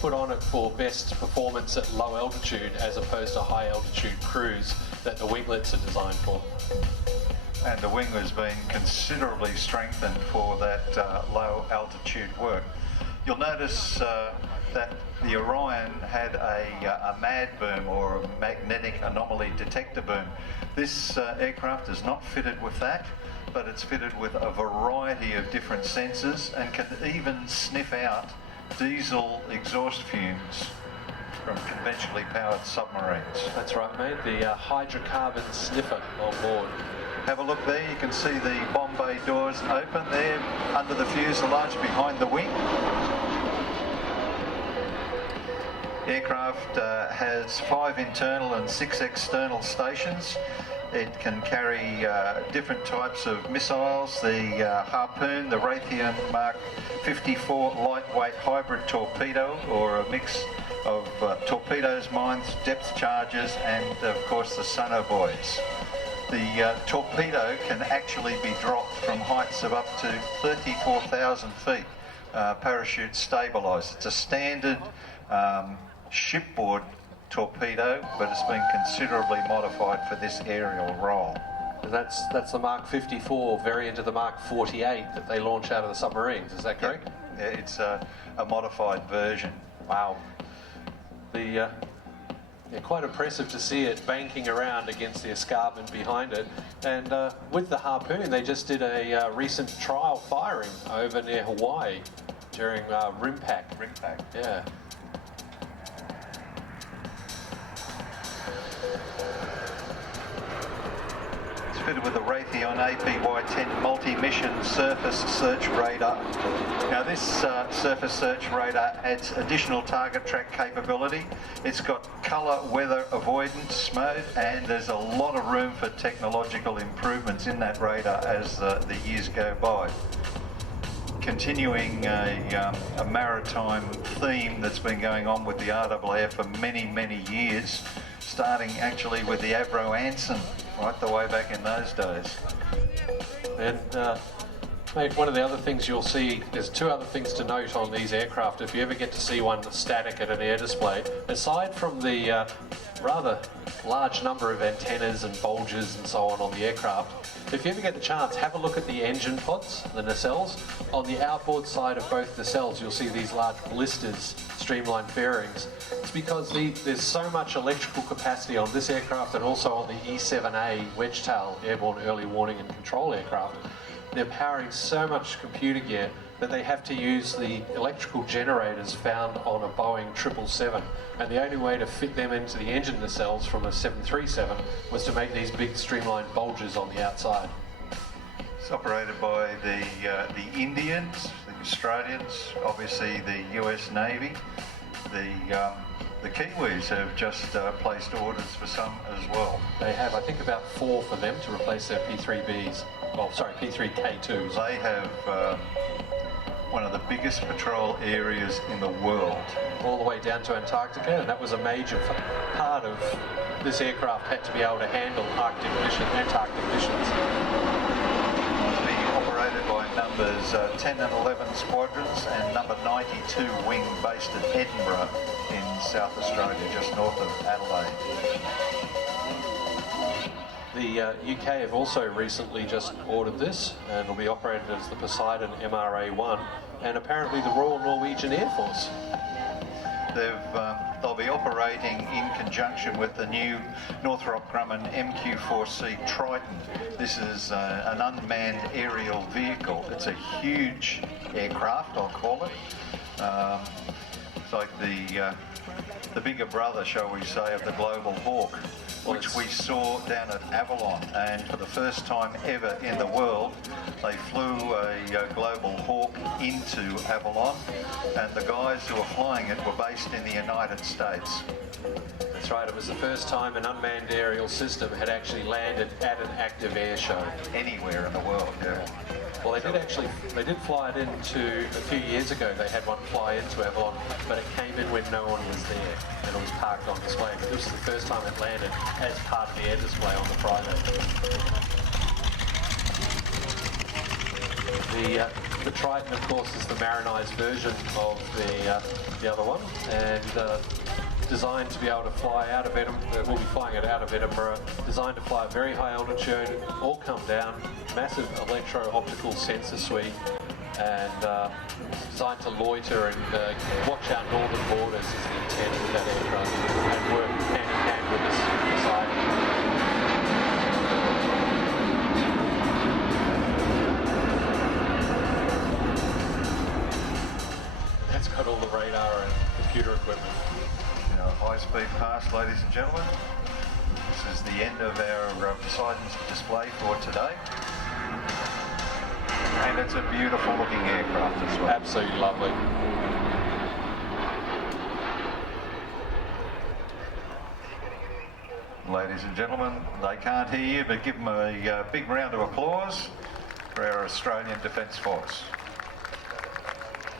put on it for best performance at low altitude as opposed to high altitude cruise that the winglets are designed for. And the wing has been considerably strengthened for that low altitude work. You'll notice that the Orion had a MAD boom, or a magnetic anomaly detector boom. This aircraft is not fitted with that, but it's fitted with a variety of different sensors and can even sniff out diesel exhaust fumes from conventionally powered submarines. That's right, mate, the hydrocarbon sniffer on board. Have a look there, you can see the bomb bay doors open there under the fuselage behind the wing. Aircraft has 5 internal and 6 external stations. It can carry different types of missiles, the Harpoon, the Raytheon Mark 54 lightweight hybrid torpedo, or a mix of torpedoes, mines, depth charges, and of course the sonobuoys. The torpedo can actually be dropped from heights of up to 34,000 feet, parachute stabilised. It's a standard shipboard torpedo, but it's been considerably modified for this aerial role. That's the Mark 54 variant of the Mark 48 that they launch out of the submarines, is that correct? Yeah, it's a modified version. Wow. Quite impressive to see it banking around against the escarpment behind it. And with the Harpoon, they just did a recent trial firing over near Hawaii during RIMPAC. RIMPAC. Yeah. It's fitted with a Raytheon APY-10 multi-mission surface search radar. Now this surface search radar adds additional target track capability. It's got colour weather avoidance mode, and there's a lot of room for technological improvements in that radar as the years go by. Continuing a maritime theme that's been going on with the RAAF for many, many years, starting actually with the Avro Anson right the way back in those days. And mate, one of the other things you'll see, there's 2 other things to note on these aircraft if you ever get to see one static at an air display. Aside from the rather large number of antennas and bulges and so on the aircraft, if you ever get the chance, have a look at the engine pods, the nacelles. On the outboard side of both nacelles, you'll see these large blisters, streamlined fairings. It's because there's so much electrical capacity on this aircraft and also on the E-7A Wedgetail Airborne Early Warning and Control aircraft. They're powering so much computer gear that they have to use the electrical generators found on a Boeing 777. And the only way to fit them into the engine nacelles from a 737 was to make these big streamlined bulges on the outside. It's operated by the Indians, the Australians, obviously the US Navy. The Kiwis have just placed orders for some as well. They have, I think, about 4 for them to replace their P3Bs. Well, sorry, P3K2s. They have one of the biggest patrol areas in the world. All the way down to Antarctica, and that was a major part of this aircraft had to be able to handle Antarctic missions. Operated by numbers 10 and 11 squadrons and number 92 wing based at Edinburgh in South Australia, just north of Adelaide. The UK have also recently just ordered this, and will be operated as the Poseidon MRA-1, and apparently the Royal Norwegian Air Force. They'll be operating in conjunction with the new Northrop Grumman MQ-4C Triton. This is an unmanned aerial vehicle. It's a huge aircraft, I'll call it. It's like the bigger brother, shall we say, of the Global Hawk, which we saw down at Avalon, and for the first time ever in the world they flew a Global Hawk into Avalon, and the guys who were flying it were based in the United States. That's right, it was the first time an unmanned aerial system had actually landed at an active air show. Anywhere in the world, yeah. Well, they did fly it into, a few years ago, they had one fly into Avalon, but it came in when no one was there, and it was parked on display. But this was the first time it landed as part of the air display on the Friday. The Triton, of course, is the Marinised version of the other one, and designed to be able to fly out of Edinburgh. We'll be flying it out of Edinburgh. Designed to fly at very high altitude, all come down. Massive electro-optical sensor suite, and designed to loiter and watch our northern borders is the intent of that aircraft, and work hand in hand with us beside. It's got all the radar and computer equipment. Now, high-speed pass, ladies and gentlemen. This is the end of our Poseidon's display for today. And it's a beautiful looking aircraft as well. Absolutely lovely. Ladies and gentlemen, they can't hear you, but give them a big round of applause for our Australian Defence Force.